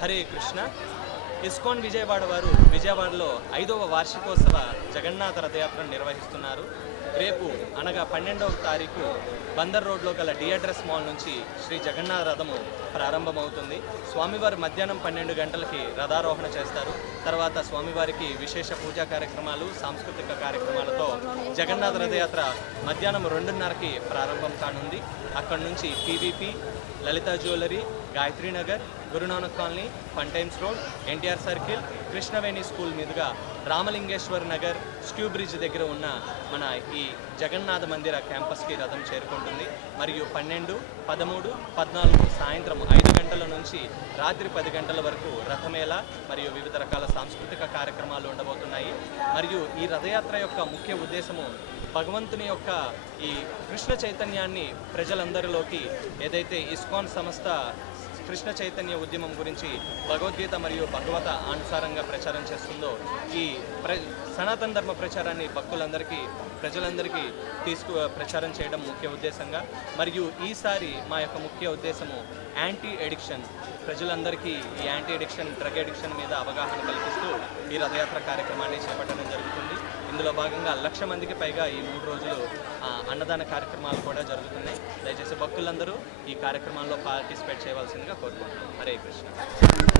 Hare Krishna ISKCON Vijayawada వారు విజయవాడలో ఐదవ వార్షికోత్సవ జగన్నాథ రథయాత్రను నిర్వహిస్తున్నారు. రేపు అనగా పన్నెండవ తారీఖు బందర్ రోడ్లో గల డి మాల్ నుంచి శ్రీ జగన్నాథ రథము ప్రారంభమవుతుంది. స్వామివారు మధ్యాహ్నం పన్నెండు గంటలకి రథారోహణ చేస్తారు. తర్వాత స్వామివారికి విశేష పూజా కార్యక్రమాలు సాంస్కృతిక కార్యక్రమాలతో జగన్నాథ రథయాత్ర మధ్యాహ్నం రెండున్నరకి ప్రారంభం కానుంది. అక్కడి నుంచి PVP Lalitha jewellery Gayatrinagar Gurunanak colony fountains road NTR circle Krishnaveni school మీదుగా రామలింగేశ్వర్ నగర్ స్క్యూ బ్రిడ్జ్ దగ్గర ఉన్న మన ఈ జగన్నాథ మందిర క్యాంపస్కి రథం చేరుకుంటుంది. మరియు పన్నెండు పదమూడు పద్నాలుగు సాయంత్రం ఐదు గంటల నుంచి రాత్రి పది గంటల వరకు రథమేళ మరియు వివిధ రకాల సాంస్కృతిక కార్యక్రమాలు ఉండబోతున్నాయి. మరియు ఈ రథయాత్ర యొక్క ముఖ్య ఉద్దేశము భగవంతుని యొక్క ఈ కృష్ణ చైతన్యాన్ని ప్రజలందరిలోకి ఏదైతే ఇస్కాన్ సంస్థ కృష్ణ చైతన్య ఉద్యమం గురించి భగవద్గీత మరియు భగవత అనుసారంగా ప్రచారం చేస్తుందో ఈ ప్ర సనాతన ధర్మ ప్రచారాన్ని భక్తులందరికీ ప్రజలందరికీ తీసుకు ప్రచారం చేయడం ముఖ్య ఉద్దేశంగా మరియు ఈసారి మా యొక్క ముఖ్య ఉద్దేశము యాంటీ ఎడిక్షన్. ప్రజలందరికీ ఈ యాంటీ ఎడిక్షన్ డ్రగ్ ఎడిక్షన్ మీద అవగాహన కల్పిస్తూ ఈ రథయాత్ర కార్యక్రమాన్ని చేపట్టడం జరుగుతుంది. ఇందులో భాగంగా లక్ష మందికి పైగా ఈ మూడు రోజులు ఆ, అన్నదాన కార్యక్రమాలు కూడా జరుగుతున్నాయి. దయచేసి ఈ కార్యక్రమాల్లో పార్టిసిపేట్ చేయవలసిందిగా కోరుకుంటున్నాం. హరే కృష్ణ.